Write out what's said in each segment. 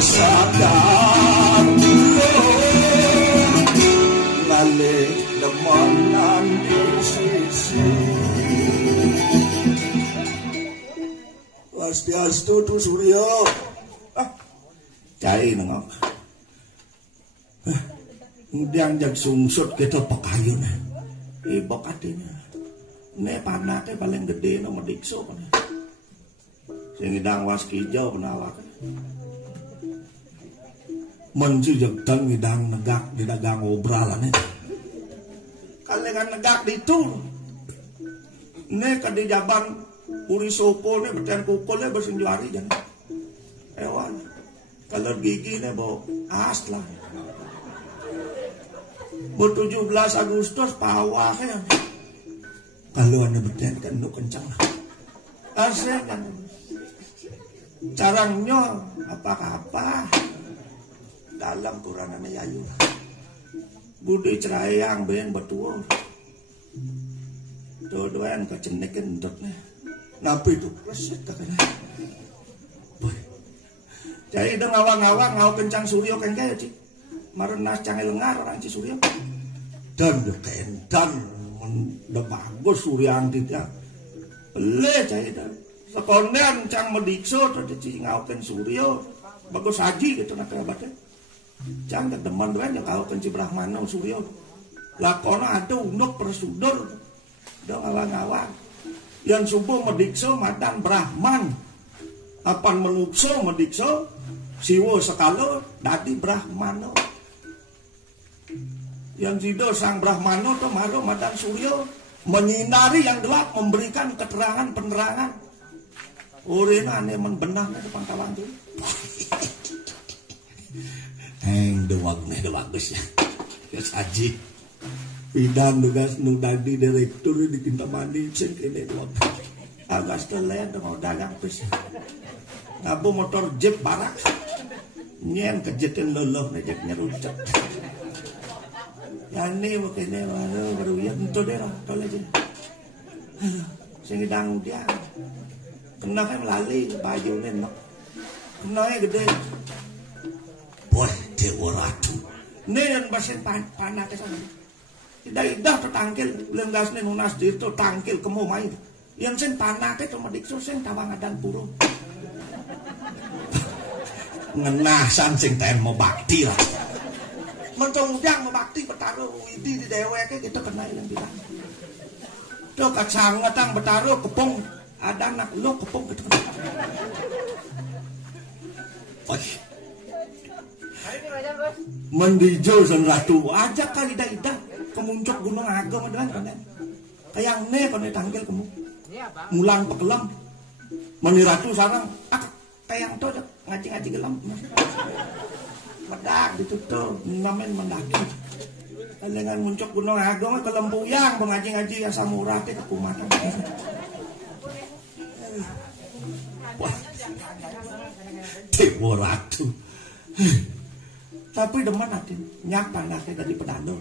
sadar balik demonan di sisi Wastiastu tu Surya cai nengok Ndiang jag sungsut kita pekayun ibok adenya ne panake paling gede nomor dikso sing ngidang waskijo penawak menju jegdang ngidang negak di dagang obralan kalengan negak ditu ne kadi jaban puri sopo ne beten kukul ne bersenjuari jan ewan kalau gigi ne bau aslah 17 Agustus pawah ya kalau anda beten kan lu kencang asli kan caranya apa-apa dalam Purana Yayu budi cerayang ben betul dodoan kecenek kendoknya napi itu reset kakaknya jadi dong awang-awang ngau kencang Suryo kan kaya cik marenas canggih lengar orang cik Suryo dan kendan udah bagus Surya tidak boleh cai dah sekonden cang medikso tuh cik ngau ken Suryo bagus haji gitu nak kerabatnya cang kedeman doang ya ngau ken Brahmana Suryo lakona ada unduk persudur dong awang-awang yang subuh medikso madan Brahman apan menukso medikso siwo sekalo dadi Brahmano yang jido sang Brahmano to maro madan Suryo menyinari yang gelap memberikan keterangan penerangan urina ane menbenahnya depan kawan tuh de bagus ya saji pidan tugas nu dadi direktur di Kintamani cen kene doang agas telen mau dagang pes ngabu motor jeep barak nyen kejetin loloh nejek nyerucet yani makene baru ya entu deh lah tole aja sing dang dia kena kan lali baju nenok kena gede boy dewa ratu nen basen panah ke sana tidak tertangkil lenggas nen unas dirto tangkil kemo main yang sen panah ke cuma dikso sen tawang adan puro ngenah san sing ten mau bakti lah mencongdang mau bakti bertaruh di deweke kita kena yang bilang tuh kacang ngatang bertaruh kepung ada anak lo kepung gitu mendijo san ratu aja kali ida kemuncak gunung ageng dengan kalian kayak ne kone tanggil kamu mulang pekelam meni ratu sarang kayang to ngaji gelam medak ditutup namen mendaki dengan muncak gunung ageng ke lempuyang mengaji ya samurai ke kumatan wah dewa ratu tapi demen hati nyak panasnya dari pedador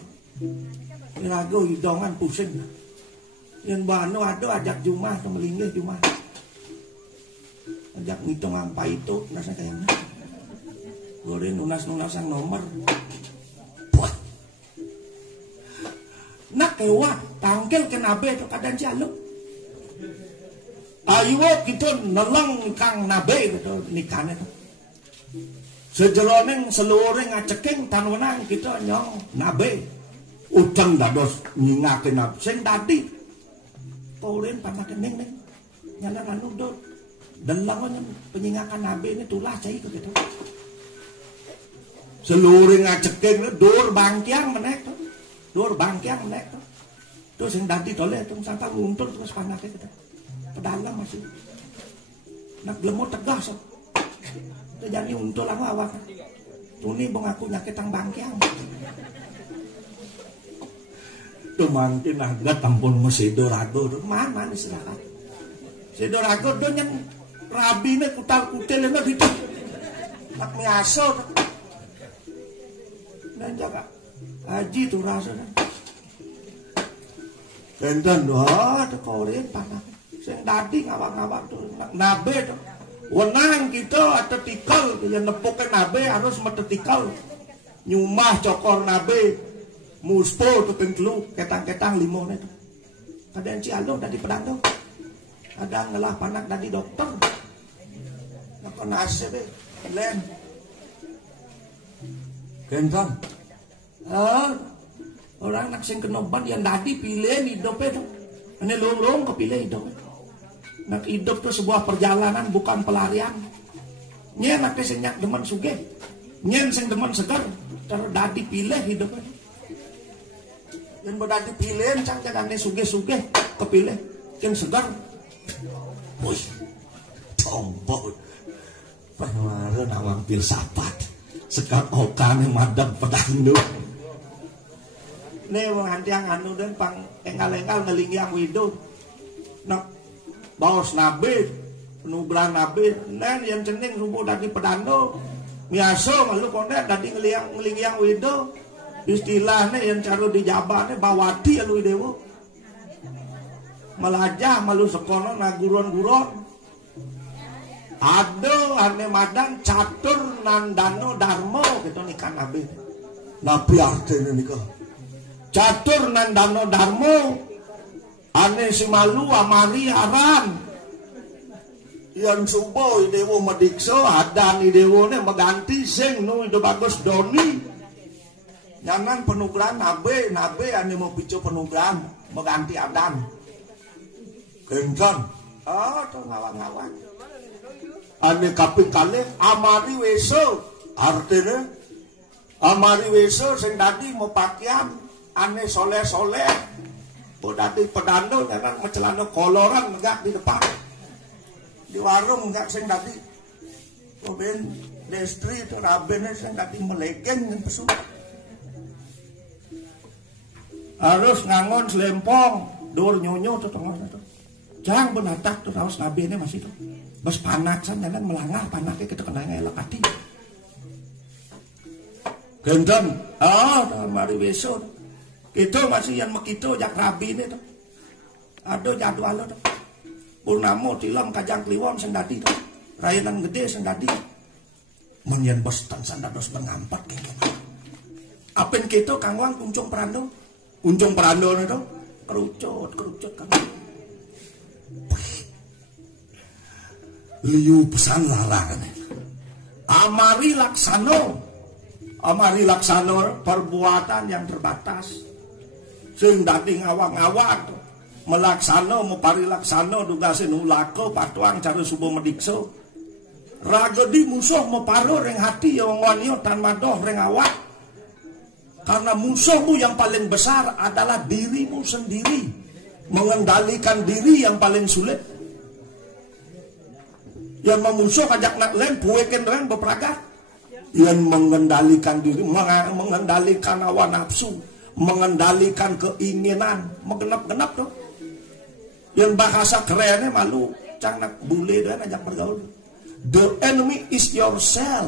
rago hidongan pusing yang bano ada ajak jumah ke melinggih jumah ajak ngitung apa itu nasa kayaknya goreng nunas yang nomor buat nak kewa tangkel kenabe itu kadang jaluk ayo gitu neleng kang nabe gitu nikahnya sejeroning seluruh ngaceking tanwenang kita nyong nabe udang dados nyingakin nabe sing tadi paurin panakin neng nyala ranu dot dan lawannya penyingakan nabe ini tulah cai gitu seluruh ngaceking dur bangkiang menek tuh sing tadi tole tuh sangka nguntul terus panakin gitu pedalang masih nak belum tegas jadi untuk lama awak tuni bang aku nyakit tang bangkiang tuh mangkin agak tampun mesidorado mana silakan sidorado do yang rabi ne kutal-kutil na dito nak miaso dan jaga haji tuh rasa dan doa tuh korin panah sing tadi ngawak-ngawak tuh nabe tuh Wenang kita atau tikal yang nepukin nabe harus metetikal nyumah cokor nabe muspo tuteng telu ketang-ketang limon itu kadang cialo dari pedang kadang ngelah panak dari dokter nak nase deh len kentan orang nak sing kenoban yang tadi pilih hidup itu ini long kepilih hidup. Nak hidup itu sebuah perjalanan bukan pelarian. Nyen nak senyak demen sugih. Nyen sing demen segar terus dadi pilih hidup. Yen bodadi pilih cang jagane sugih-sugih kepilih sing segar. Wih. Tombol. Panwaren awang filsafat. Sekar okane madang pedang. Nih wong hantiang anu den pang enggal-enggal ngelingiang widow. Nak baos nabe, penubran nabe, nen yang cening rubuh dari pedando, miaso malu konde dari ngeliang wido, istilahnya yang caro di jabatnya bawati alu dewo, melajah malu sekono naguron-guron, ado ane madan catur nandano darmo gitu nikah nabe, nabi artinya nikah, catur nandano darmo. Ane si malu amari aran yang subo idewo medikso adan idewo ne meganti sing nu ide bagus doni nyanan penugran nabe ane mau picu penugran meganti adan kencan tuh ngawang-ngawang ane kaping kalih amari weso artinya amari weso sing dadi mau pakaian ane soleh-soleh bodati pedando dengan celana koloran enggak di depan di warung enggak sing dadi ben destri itu rabene sing dadi melekeng ngan pesu harus ngangon selempong dur nyonyo tuh tengah itu jang benatak tuh raos nabi ini masih tuh bes panak san dan melangah panaknya kita kena ngelak hati gendam mari besok itu masih yang mekito jak rabi ini tuh. Ada jadwal tuh. Purnamo tilam kajang kliwon sing dadi tuh. Rayanan gede sing dadi. Menyen bestan sandados mengampat kengkena. Apen kita kangwang kuncung perando. Kuncung perando itu kerucut kan. Liu pesan larangan. Amari laksano perbuatan yang terbatas. Sing dadi ngawang-ngawang melaksano mupari laksano dugase nulako patuang cara subuh medikso ragedi musuh muparo reng hati yang wanyo tan madoh reng awak karena musuhmu yang paling besar adalah dirimu sendiri mengendalikan diri yang paling sulit yang memusuh ajak nak lem buekin reng bepragat yang mengendalikan diri mengendalikan hawa nafsu mengendalikan keinginan menggenap-genap tuh yang bahasa kerennya malu cang nak bule dan ajak bergaul the enemy is yourself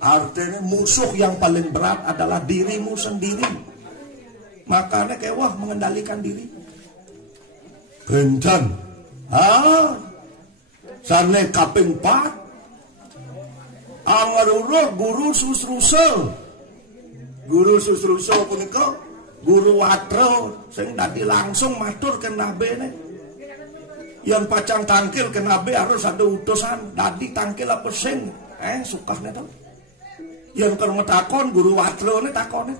artinya musuh yang paling berat adalah dirimu sendiri makanya kayak wah mengendalikan diri kencan sana kaping 4 angaruruh guru susruso punika guru watro sing dadi langsung matur ke nabe ne yang pacang tangkil ke nabe harus ada utusan dadi tangkil apa sing sukasnya tau yang kermetakon guru watro ne takone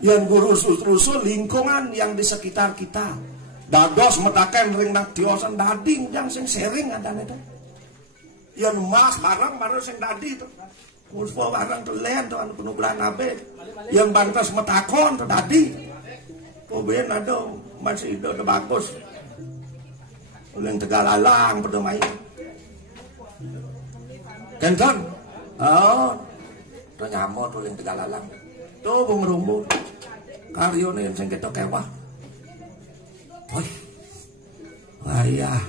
yang guru susruso lingkungan yang di sekitar kita dados metaken ring nak diosan dadi yang sing sering ada ne yang mas barang sing dadi itu Muspo barang tuh len tuh anu penubran nabe yang bantas metakon tuh tadi koben ada masih itu udah bagus uleng Tegalalang pada main kenton tuh nyamot uleng Tegalalang tuh bung rumbut karyone yang sing kita kewah ayah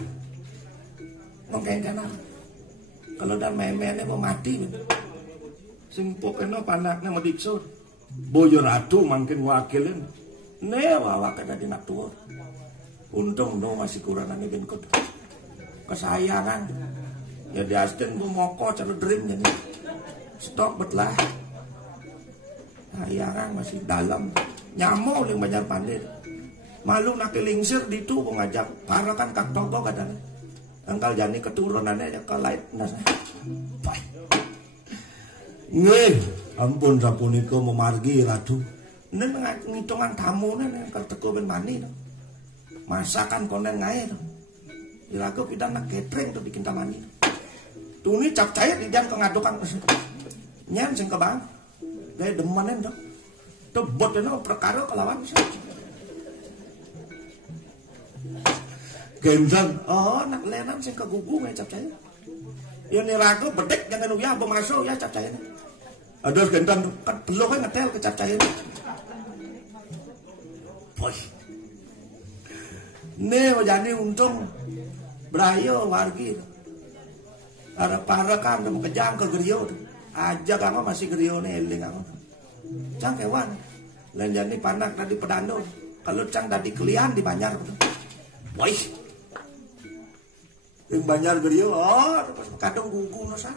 mungkin karena kalau udah memennya mau mati sing pokoknya panaknya mau diksur boyo ratu makin wakilin ne wawa kada di nak tuwa untung no masih kurang ane ben kod kesayangan. Ya diastin bumoko cara dream jadi stok betlah. Sayangan masih dalam. Nyamo yang banyak pandai. Malu nak lingsir di tu ngajak para kan kak togo kadang. Engkal jani keturunannya ya ke light nas. Baik. Nggih, ampun sapunika memargi ratu. Nen ngitungan tamu nen keteko ben mani. Masakan konen ngae. Ilaku kita nak catering tuh bikin tamani. Tuni cap cair di jam kengadokan. Nyen sing kebang. Gaya demanen dong. Tebot eno perkara kelawan sih. Gendan, oh nak lenan sing kegugu ngai cap cair. Ya ni ragu bedek jangan uyah bermasuk ya cap cair. Aduh gendan kan belum kan ngetel ke cap cair. Boy. Nih jadi untung berayo wargi. Ada para kan mau kejang ke gerio. Aja kamu masih gerio nih eling kamu. Cang kewan. Lain jadi panak tadi pedando. Kalau cang tadi kelian di Banjar. Boy. Yang Banjar gerio, oh, kadang gugu nasan.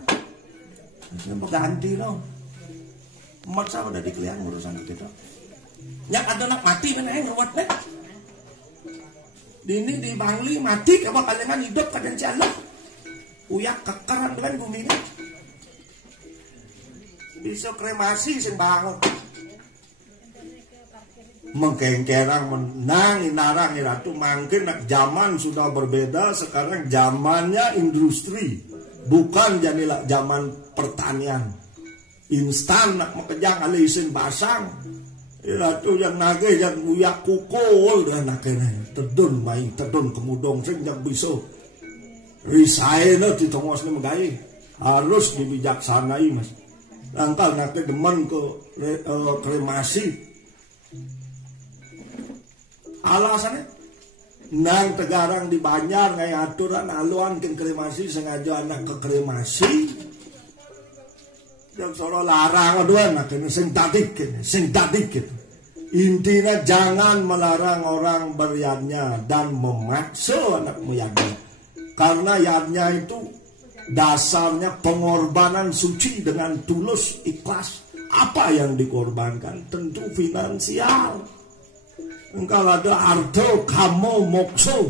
Yang berganti dong. Maksa udah dikelian urusan itu. Nyak ada nak mati kan ruwet deh. Dini di Bangli mati apa kalian hidup kadang jalan. Uyak kekeran dengan bumi ini. Bisa kremasi sing bangun. Mengkengkerang menang inarang iratu mungkin zaman sudah berbeda sekarang zamannya industri bukan jadilah zaman pertanian instan nak mekejang ale isin basang iratu yang nage yang uyak kukul dan nakene tedun mai tedun kemudong sing yang bisa risaena ditongosne megai harus dibijaksanai mas langkal nake demen ke kremasi. Alasannya nang tegarang di Banjar kayak aturan aluan ke kremasi sengaja anak ke kremasi yang solo larang aduan nak kena sing dadik intinya jangan melarang orang beryadnya dan memaksa anak meyadnya karena yadnya itu dasarnya pengorbanan suci dengan tulus ikhlas. Apa yang dikorbankan tentu finansial. Engkau ada arto kamo mokso.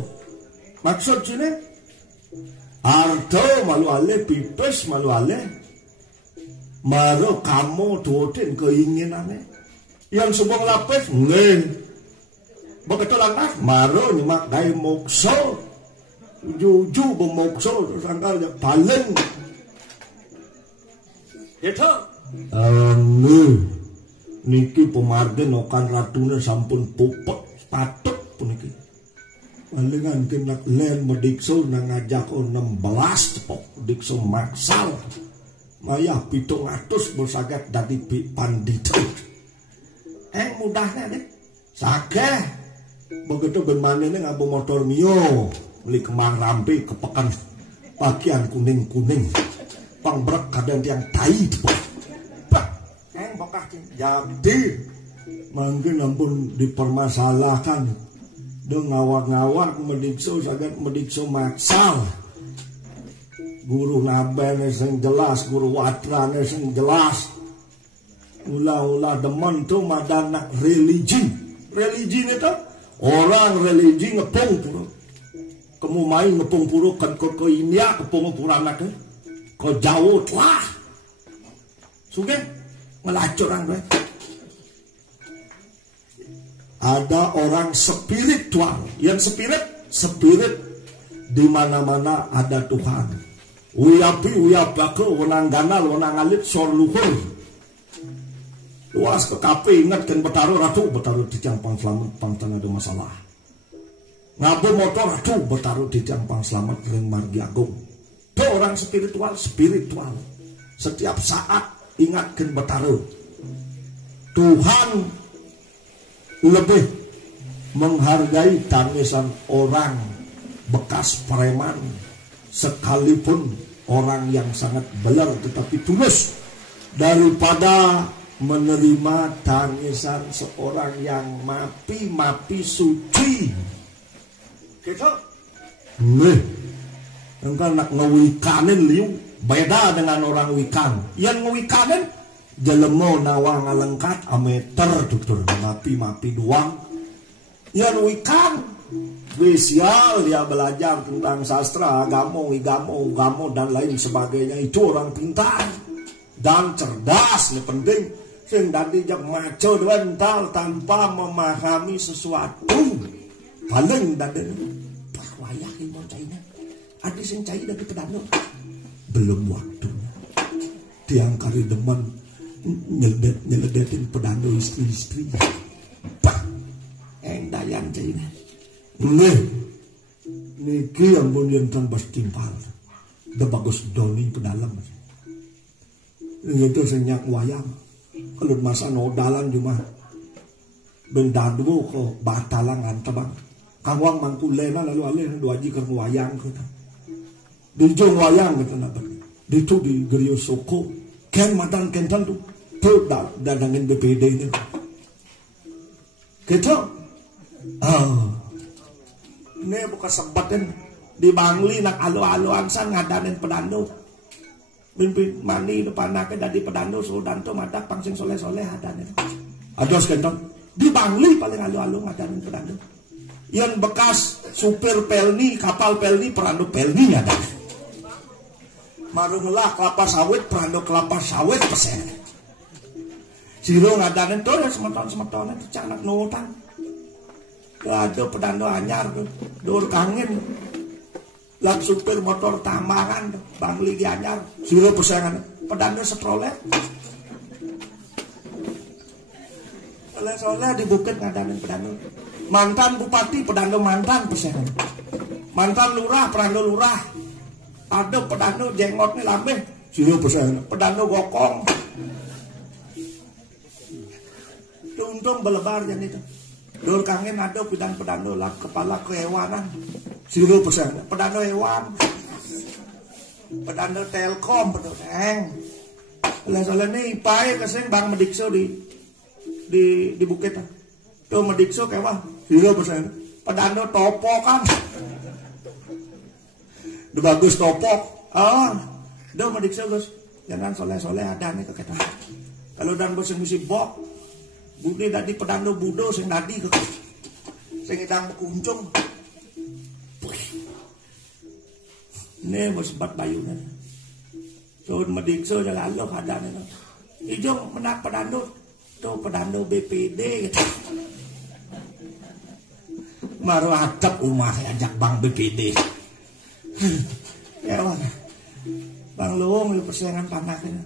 Maksud sini arto malu ale pipes malu ale maro kamo tuotin keinginannya. Yang sebuah lapis ngen. Begitu langkah maro nyemak dai mokso. Juju bomokso terus angkal paling. Itu. Niki pemargen okan ratune sampun pupet patut puniki. Palingan kena len medikso nang ngajak 16 tepok dikso maksal. Maya 700 bersagat dadi pandita. Mudahnya deh. Sakeh. Begitu bermanene ngabu motor Mio, beli kemang rampe kepekan pakaian kuning-kuning. Pangbrek kadang yang tai tepok. Jadi mungkin ampun dipermasalahkan dong ngawak-ngawak medikso sangat medikso maksal guru nabene sing jelas guru watrane sing jelas ula-ula demen tuh madana religi itu orang religi ngepung puro kamu main ngepung puro kan ke India kepung puranak ke jauh lah suge melacur orang gue. Ada orang spiritual, yang spirit di mana-mana ada Tuhan. Uyapi uyapake wenang ganal wenang alit sor luhur. Luas ke kape ingat kan betaruh di campang selamat pangtang ada masalah. Ngabu motor ratu betaruh di campang selamat ring margi agung. Itu orang spiritual. Setiap saat ingatkan bertaruh. Tuhan lebih menghargai tangisan orang bekas preman sekalipun orang yang sangat belar tetapi tulus daripada menerima tangisan seorang yang mapi suci. Gitu. Engkau nak ngewikanin liu, beda dengan orang wikan. Yang ngewikanin jelemo nawang ngalengkat ameter tutur mapi doang. Yang wikan spesial dia belajar tentang sastra, agama, dan lain sebagainya. Itu orang pintar dan cerdas, ini penting. Sing dadi jak maco dental tanpa memahami sesuatu. Paling dadi perwayah ilmu caina. Ada sing cai dari pedano. Belum waktunya. Tiang kari demen nyeledetin pedano istri-istri. Bah, dayan caina. Niki yang bunyian bas timpal. Udah bagus doni ke dalam. Itu senyak wayang. Kalau masa nodalan cuma bendadu ko batalangan tabang. Kawang mangkulena lalu alih dua jikar wayang kita. Dijong wayang gitu nabat. Itu di Gerio Soko. Ken madan kentan tu. Tuh dadangin BPD ini. Kita. Ini bukan sebatin di Bangli nak alu-aluan san ngadanin pedando. Mimpi mani depan naknya dari pedando sudanto madak pangsing soleh-soleh adanin. Ados kentan. Di Bangli paling alu-alu ngadanin pedando. Yang bekas supir pelni, kapal pelni, perando pelni ada. Marunglah kelapa sawit, perando kelapa sawit pesen. Siro ngadanin tuh ya semeton itu canak nutang. Ada pedando anyar, dur kangen. Lak supir motor tambangan, Bangli gi anyar. Siro pesengan, pedando setrolet. Soleh di bukit ngadanin pedando. Mantan bupati pedando mantan pesengan. Mantan lurah pedando lurah. Ada pedando jengot nih lambe. Sini pesengan. Pedando gokong. Untung belebar jadi itu. Dur kangen ada pedando lah kepala kehewanan. Sini pesengan. Pedando hewan. Pedando telkom pedando eng. Soalnya nih ipai keseng Bang Medikso di bukit tuh Medikso kewah siro persen pedando topo kan udah bagus topok do Medikso Gus jangan soleh-soleh ada nih ke kita kalau dan bosen musim bok budi tadi pedando budo sing tadi ke sing idang kuncung ini bos bat bayunya so Medikso jalan lo ada nih ijo menak pedando tuh pedando BPD gitu. Maru atap rumah ajak Bang BPD. Ya Bang Luung lu persaingan panaknya.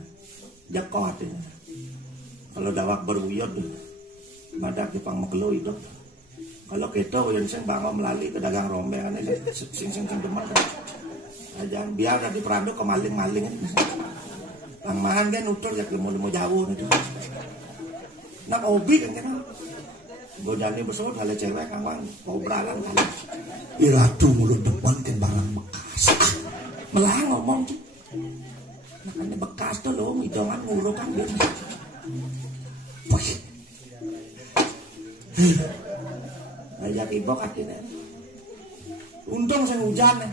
Jakot ini. Kalau dawak beruyod madak di Pang Mekelu itu. Kalau kita yang sing bangun melalui ke dagang rombeng kan sing demen. Jangan biar di perando ke maling-maling ini. Bang Mahan kan utur ya mau jauh itu. Nak obi kan kena gue jadi besok kali cewek kawan kobra kan kali iratu mulut depan kan barang bekas melang ngomong tuh makanya bekas tuh loh hidungan nguruk kan dia ajak ibu katanya untung saya hujan ya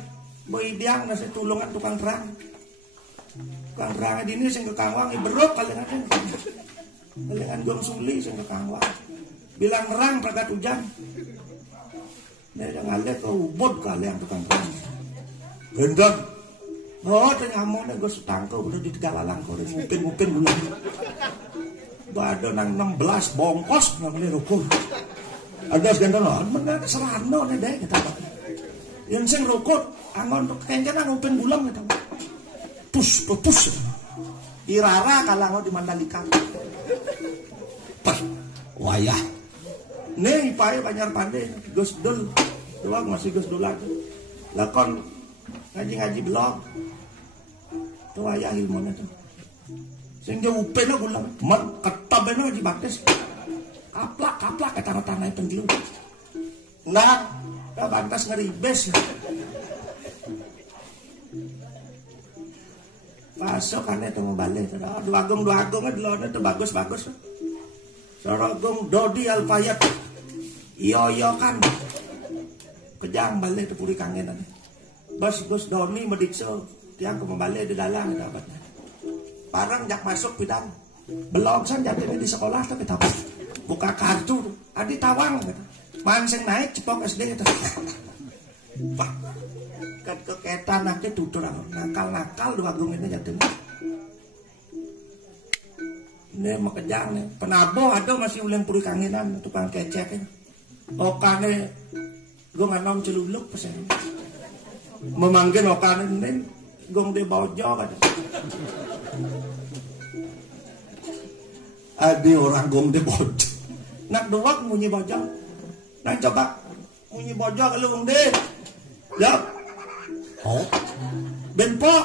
boy diang nasi tulungan tukang terang ini saya ke kawang beruk kali kan kalian gong suli sing kekangwa bilang merang pragat hujan nek ngale ke ubud kalian tukang terang gendon tengah nek gue setangko udah di Tegalalang kok mungkin bulan bado nang 16 bongkos ngambil rukun ada gendon bener serano nek deh kita yang sing rukun angon kengken nang upin bulan kita pus irara kalango di Mandalika wayah nih ipai Banjar Pandai Gus Dul doang masih Gus Dul lagi lakon ngaji belum tuh wayah ilmunya tuh sehingga upena gulang man ketabena di batis kaplak kata tanah itu nah bantas ngeribes pasok kan itu mau balik dua agung itu bagus Sorogong Dodi Alfayat iyo kan kejang balik itu puri kangen Bos Doni medikso tiang ke membalik di dalam dapatnya. Parang jak masuk bidang. Belum san jadinya di sekolah tuh kita buka kartu adi tawang gitu. Manseng naik cepok SD gitu. Pak kan keketan aja tutur nakal-nakal dua agung ini jadinya. Ini mau kejang nih. Penabo ada masih uleng puri kanginan tukang kecek ini. Okane gue nganom celuluk pesen. Memanggil okane ini gong di bojo kan. Adi orang gong di bojo. Nak doak munyi bojo. Nak coba munyi bojo kalau gong di. Jawab. Oh. Benpo.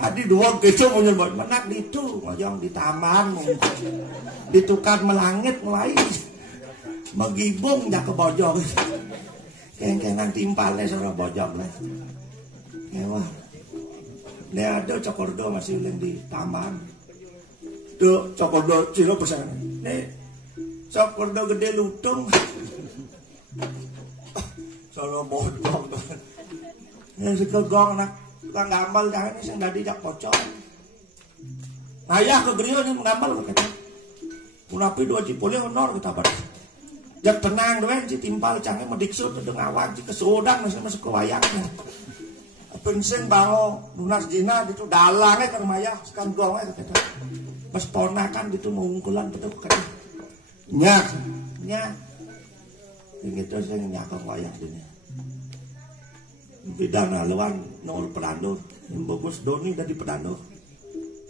Adi doak keco munyi bojo. Nak di itu ngojong di taman. Di tukar melangit mulai. Megibung jak ke bojo. Keng-kengan timpalnya suara bojo lah. Wah. Ini ada cokordo masih uleng di taman. Tuh cokordo cilo pesan. Nih cokordo gede lutung. Soalnya bojong tuh. Ini sekegong nak tukang gambal jangan ini yang tadi jak pocong. Ayah ke Grio ini menggambal kata. Munapi dua cipolnya honor kita pada. Jak tenang doang si timpal canggih mediksut udah ngawang si kesodang masuk ke wayangnya. Pensen bango lunas jina itu dalangnya ke rumahnya sekan gongnya kata. Pas ponakan itu mengungkulan betul kata. Nyak. Ini terus yang nyakong wayang dunia. Bidang haluan nol pedanur. Yang bagus Doni dari pedanur.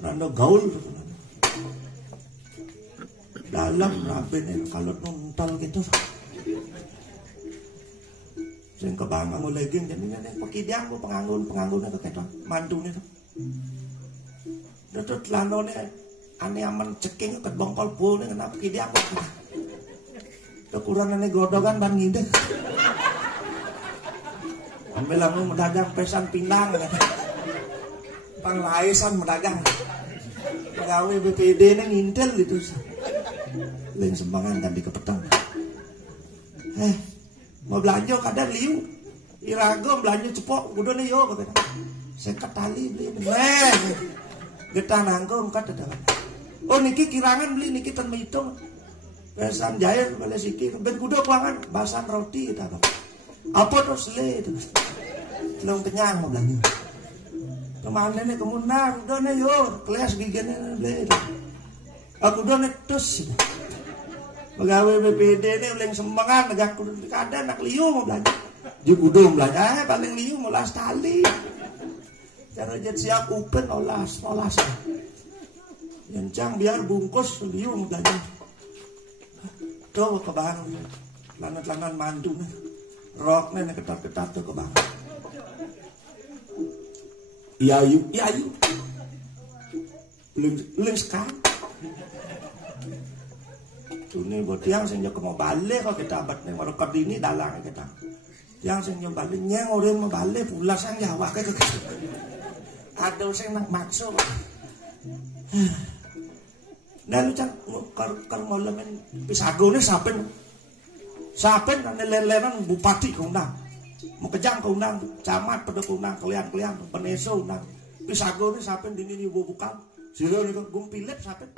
Pedanur gaul. Dalam rapin kalau nonton gitu. Sing kebangang mulai geng jadi nih pekidiang ku penganggunnya ke keton mantunya tuh. Dutut landone ane aman ceking ke bongkol pul nih kenapa pekidiang ku. Kekurangan nih godogan ban ngide. Ambil lamu mendagang pesan pindang kan. Panglaisan mendagang. Pegawai BPD nih ngintel gitu. Lain sembangan kan di kepetang. Mau belanja kadang liu. Irago belanja cepok kudu nih yo kata. Seket tali beli. Getah nanggung kata dapat. Oh niki kirangan beli niki ten hitung. Pesan jair beli sikit. Ben kudu kuangan basan roti kita apa. Apa terus le itu. Belum kenyang mau belanja. Kemana nih kemunar udah nih yo. Kelas giginya beli. Aku udah nih terus. Pegawai BPD ini uleng sembangan negak kadang nak liu mau belanja. Juga udah belanja paling liu mau las tali. Cara jet siap open olas. Yancang biar bungkus liu mau belanja. Tuh ke bang. Lanat-lanat mandu nih. Rok nih ketat-ketat tuh ke bang. Iya yuk. Uleng sekarang. Ini buat yang senja ke mau balik kok kita abad nih merokok ini dalang kita. Yang senja balik nyeng orang mau balik pula sang Jawa kayak gitu. Ada yang nak maksud. Nah lu cak kalau mau lemen pisagone sapen kan leleran bupati keundang. Mau kejang keundang, camat pada keundang, kalian peneso undang. Pisagone sapen dini bukan. Silo nih gum pilih sapen.